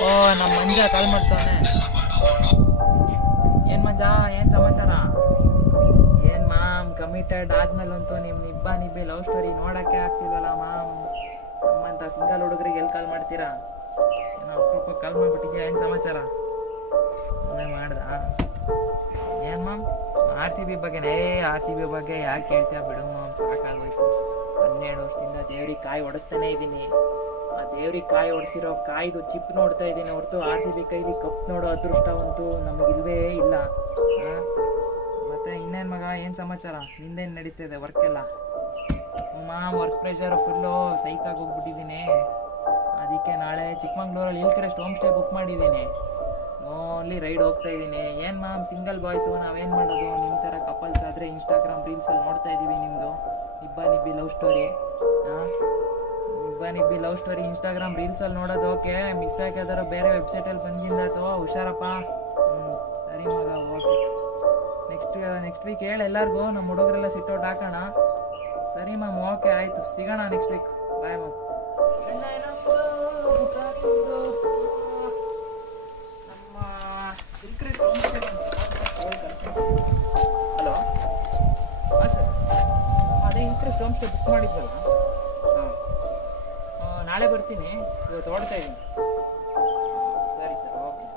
ಓ ನಮ್ಮ ಮಂಜ ಕಾಲ್ ಮಾಡ್ತಾನೆ. ಏನ್ ಮಂಜ, ಏನ್ ಸಮಾಚಾರ? ಏನ್ ಮಾಮ್ ಕಮಿಟೆಡ್ ಆದ್ಮೇಲಂತೂ ನಿಮ್ ನಿಬ್ಬಿ ಲವ್ ಸ್ಟೋರಿ ನೋಡಕ್ಕೆ ಆಗ್ತಿಲ್ವಲ್ಲ ಮಾಮ್. ನಮ್ಮಂತ ಸಿಂಗಲ್ ಹುಡುಗರಿಗೆ ಎಲ್ಲಿ ಕಾಲ್ ಮಾಡ್ತೀರಾ? ಏನೋ ಅಪ್ರೂಪ ಕಾಲ್ ಮಾಡ್ಬಿಟ್ಟಿದ್ಯಾ, ಏನ್ ಸಮಾಚಾರ? ಮಾಡ್ದ ಏನ್ ಮಾಮ್ RCB ಬಗ್ಗೆ? RCB ಬಗ್ಗೆ ಯಾಕೆ ಕೇಳ್ತೀಯ ಬಿಡು ಮಾಮ್, ಸಾಕಾಗೋಯ್ತು. 12 ವರ್ಷದಿಂದ ದೇವ್ರಿಗೆ ಕಾಯಿ ಹೊಡಿಸ್ತಾನೆ ಇದ್ದೀನಿ. ಆ ದೇವ್ರಿಗೆ ಕಾಯಿ ಹೊಡಿಸಿರೋ ಕಾಯ್ದು ಚಿಪ್ ನೋಡ್ತಾ ಇದ್ದೀನಿ ಹೊರತು RCB ಕೈಲಿ ಕಪ್ ನೋಡೋ ಅದೃಷ್ಟವಂತೂ ನಮಗಿಲ್ವೇ ಇಲ್ಲ. ಮತ್ತೆ ಇನ್ನೇನು ಮಗ, ಏನು ಸಮಾಚಾರ? ನಿಂದೇನು ನಡೀತಿದೆ ವರ್ಕ್ ಎಲ್ಲ? ಮಾಮ್ ವರ್ಕ್ ಪ್ರೆಷರ್ ಫುಲ್ಲು ಸೈಕಾಗಿ ಹೋಗ್ಬಿಟ್ಟಿದ್ದೀನಿ. ಅದಕ್ಕೆ ನಾಳೆ ಚಿಕ್ಕಮಂಗ್ಳೂರಲ್ಲಿ ಹಿಲ್ಕ್ರೆಸ್ಟ್ ಹೋಮ್ ಸ್ಟೇ ಬುಕ್ ಮಾಡಿದ್ದೀನಿ. ಓನ್ಲಿ ರೈಡ್ ಹೋಗ್ತಾ ಇದ್ದೀನಿ. ಏನು ಮಾಮ್ ಸಿಂಗಲ್ ಬಾಯ್ಸು, ನಾವೇನು ಮಾಡೋದು? ನಿಮ್ಮ ಥರ ಕಪಲ್ಸ್ ಆದರೆ ಇನ್ಸ್ಟಾಗ್ರಾಮ್ ರೀಲ್ಸಲ್ಲಿ ನೋಡ್ತಾ ಇದ್ದೀವಿ ನಿಮ್ಮದು ನಿಬ್ಬಿ ಲವ್ ಸ್ಟೋರಿ. ನಿಬ್ಬಿ ಲವ್ ಸ್ಟೋರಿ ಇನ್ಸ್ಟಾಗ್ರಾಮ್ ರೀಲ್ಸಲ್ಲಿ ನೋಡೋದು ಓಕೆ, ಮಿಸ್ ಆಗಿ ಯಾವ್ದಾರು ಬೇರೆ ವೆಬ್ಸೈಟಲ್ಲಿ ಬಂದಿಂದಾಯ್ತು, ಹುಷಾರಪ್ಪ. ಸರಿ ಮಗ, ಓಕೆ. ನೆಕ್ಸ್ಟ್ ವೀಕ್ ಹೇಳಿ ಎಲ್ಲರಿಗೂ, ನಮ್ಮ ಹುಡುಗರೆಲ್ಲ ಸಿಟ್ಟೌಟ್ ಹಾಕೋಣ. ಸರಿ ಮ್ಯಾಮ್, ಓಕೆ ಆಯಿತು, ಸಿಗೋಣ next week. Bye ma'am. Hello, ಹಾಂ ಸರ್, ಅದೇ ಇಂಟ್ರೆಸ್ಟ್ ಹೋಮ್ ಸ್ಟೇ ಬುಕ್ ಮಾಡಿದ್ವಲ್ಲ. ನಾಳೆ ಬರ್ತೀನಿ, ಇವತ್ತು ಹೊಡ್ತಾ ಇದ್ದೀನಿ. ಸರಿ ಸರ್, ಓಕೆ ಸರ್.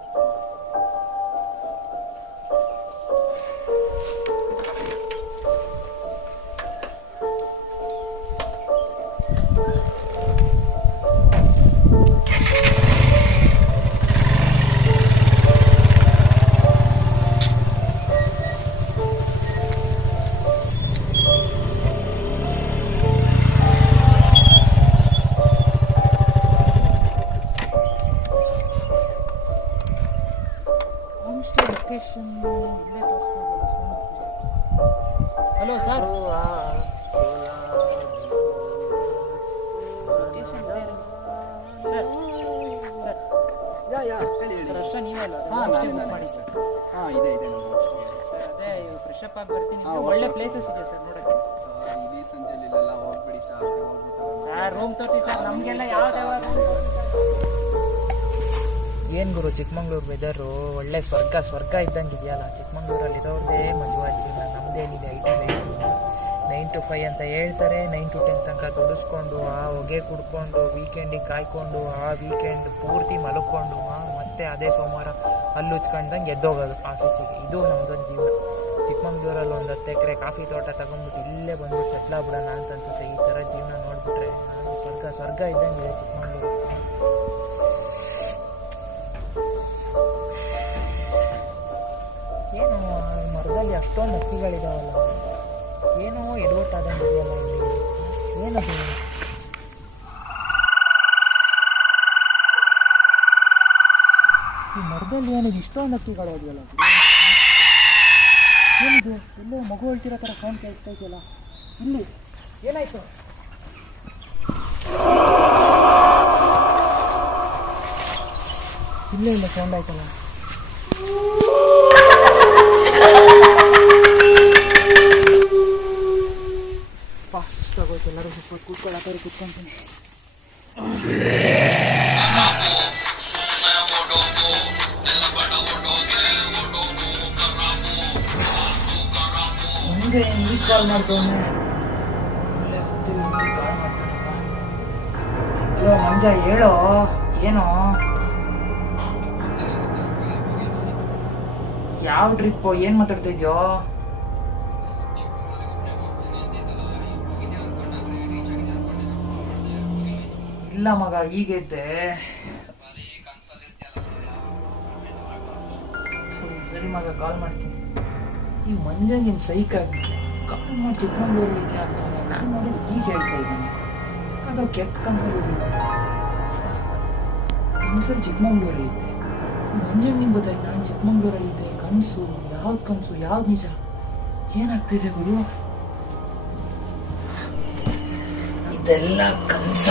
ಇಲ್ಲೇ ತೋರಿಸ್ತಾ ಹಲೋ ಸರ್, ರಶ ನೀವೇ ಅಲ್ಲ? ಮಾಡಿ ಸರ್. ಇದೆ ಸರ್, ಅದೇ ಫ್ರೆಶ್ ಅಪ್ ಆಗಿ ಬರ್ತೀನಿ. ಒಳ್ಳೆ ಪ್ಲೇಸಸ್ ಇದೆ ಸರ್ ನೋಡೋಕ್ಕೆ. ಇಲ್ಲಿ ಸಂಜೆಲಿಲ್ಲ ಹೋಗ್ಬಿಡಿ ಸರ್, ಸರ್ ರೂಮ್ ತೋರಿಸಿ ಸರ್, ನಮಗೆಲ್ಲ ಯಾವ ಏನು ಗುರು ಚಿಕ್ಕಮಂಗ್ಳೂರು ವೆದರು ಒಳ್ಳೆ ಸ್ವರ್ಗ ಇದ್ದಂಗೆ ಇದೆಯಲ್ಲ. ಚಿಕ್ಕಮಂಗ್ಳೂರಲ್ಲಿ ಇರೋದೇ ಮದುವಾಗಿಲ್ಲ, ನಮ್ಮದೇನಿದೆ IT ಲೈಫ್. 9 to 5 ಅಂತ ಹೇಳ್ತಾರೆ, 9 to 10 ತನಕ ದುಡಿಸ್ಕೊಂಡು ಆ ಹೊಗೆ ಕುಡ್ಕೊಂಡು ವೀಕೆಂಡಿಗೆ ಕಾಯ್ಕೊಂಡು ಆ ವೀಕೆಂಡ್ ಪೂರ್ತಿ ಮಲ್ಕೊಂಡು ಮತ್ತೆ ಅದೇ ಸೋಮವಾರ ಹಲ್ಲು ಉಚ್ಕೊಂಡಂಗೆ ಎದ್ದೋಗೋದು ಆಫೀಸಿಗೆ. ಇದು ನಮ್ಮದೊಂದು ಜೀವನ. ಚಿಕ್ಕಮಂಗ್ಳೂರಲ್ಲಿ ಒಂದು 10 ಎಕರೆ ಕಾಫಿ ತೋಟ ತಗೊಂಡ್ಬಿಟ್ಟು ಇಲ್ಲೇ ಬಂದ್ಬಿಟ್ಟು ಸೆಟ್ಲ್ ಆಗ್ಬಿಡೋಣ ಅಂತ ಅನ್ಸುತ್ತೆ. ಈ ಥರ ಜೀವನ ನೋಡಿಬಿಟ್ರೆ ಸ್ವರ್ಗ ಇದ್ದಂಗಿದೆ ಚಿಕ್ಕಮಂಗ್ಳೂರು. ಏನು ಮರದಲ್ಲಿ ಅಷ್ಟೊಂದು ಹಕ್ಕಿಗಳಿದಾವಲ್ಲ, ಏನೋ ಎಡವಟ್ಟಾದಂಗೆ ಇದೆಯಲ್ಲ ಇಲ್ಲಿ, ಏನದು? ಈ ಮರದಲ್ಲಿ ಏನಿದೆ ಇಷ್ಟೊಂದು ಹಕ್ಕಿಗಳು ಇದೆಯಲ್ಲ? ಏನಿದು? ಎಲ್ಲೋ ಮಗು ಹೇಳ್ತಿರೋ ಥರ ಸೌಂಡ್ ಕೇಳ್ತಾ ಇದೆಯಲ್ಲ, ಇಲ್ಲಿ ಏನಾಯ್ತು? ಇಲ್ಲೇ ಇಲ್ಲ ಸೌಂಡ್ ಆಯ್ತಲ್ಲ. ಸುಸ್ತಾಗೋಯ್ತು, ಎಲ್ಲರೂ ಸ್ವಲ್ಪ ಕೂತ್ಕೊಳ್ಳೋಕೆ ಕೂತ್ಕೊಂತೀನಿ. ಮುಂದೆ ಈಗ ಕಾಲ್ ಮಾಡ್ತವನೆ, ಕಾಲ್ ಮಾಡ್ತಾನಪ್ಪ. ಹಲೋ ಮಂಜ, ಹೇಳೋ, ಏನೋ? ಯಾವ ಟ್ರಿಪ್ಪು? ಏನು ಮಾತಾಡ್ತಾ ಇದೆಯೋ? ಇಲ್ಲ ಮಗ, ಈಗೈತೆ. ಸರಿ ಮಗ, ಕಾಲ್ ಮಾಡ್ತೀನಿ. ಈ ಮಂಜಂಗಿನ ಸೈಕಾಗಿ ಕಾಲ್ ಮಾಡಿ ಚಿಕ್ಕಮಂಗ್ಳೂರು ಇದೆಯಾ ಅಂತ ನಾನು ನೋಡಿ ಈಗ ಹೇಳ್ತಾ ಇದ್ದೀನಿ. ಅದು ಕೆಟ್ಟ ಕನ್ಸಲ್ಲಿ ಕನ್ಸಲ್ಲಿ ಚಿಕ್ಕಮಂಗ್ಳೂರಲ್ಲಿ ಇದ್ದೆ. ಮಂಜಂಗಿನ ಗೊತ್ತಾಯ್ತು ನಾನು ಚಿಕ್ಕಮಂಗ್ಳೂರಲ್ಲಿದ್ದೆ. ಕನಸು ಯಾವ್ದು ಕನಸು, ಯಾವ್ದು ನಿಜ? ಏನಾಗ್ತಿದೆ ಗುರು? ಇದೆಲ್ಲ ಕನಸ?